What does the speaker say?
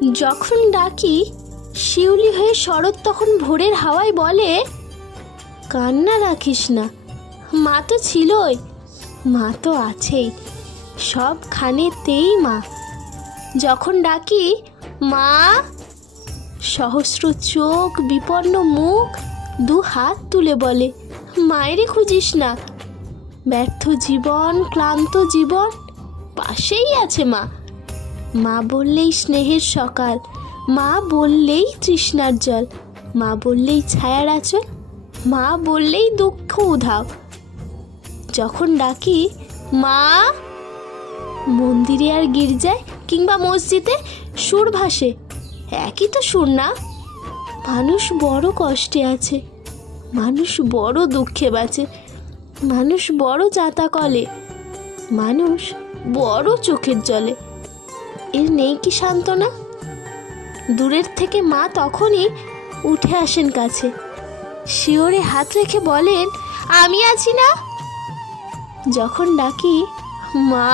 যখন ডাকি শিউলি হয়ে শরৎ তখন ভোরের হাওয়ায় বলে, কান্না রাখিস না, মা তো ছিলই, মা তো আছেই, সবখানেতেই মা। যখন ডাকি মা, সহস্র চোখ, বিপন্ন মুখ, দু হাত তুলে বলে, মায়েরে খুঁজিস না। ব্যর্থ জীবন, ক্লান্ত জীবন, পাশেই আছে মা। মা বললেই স্নেহের সকাল, মা বললেই তৃষ্ণার জল, মা বললেই ছায়ার আঁচল, মা বললেই দুঃখ উধাও। যখন ডাকি মা, মন্দিরে আর গির্জায় কিংবা মসজিদে সুর ভাসে, একই তো সুর না? মানুষ বড় কষ্টে আছে, মানুষ বড় দুঃখে বাঁচে, মানুষ বড় যাতাকলে, মানুষ বড় চোখের জলে। এর নেই কি সান্ত্বনা? দূরের থেকে মা তখনই উঠে আসেন কাছে, শিওরে হাত রেখে বলেন, আমি আছি না? যখন ডাকি মা,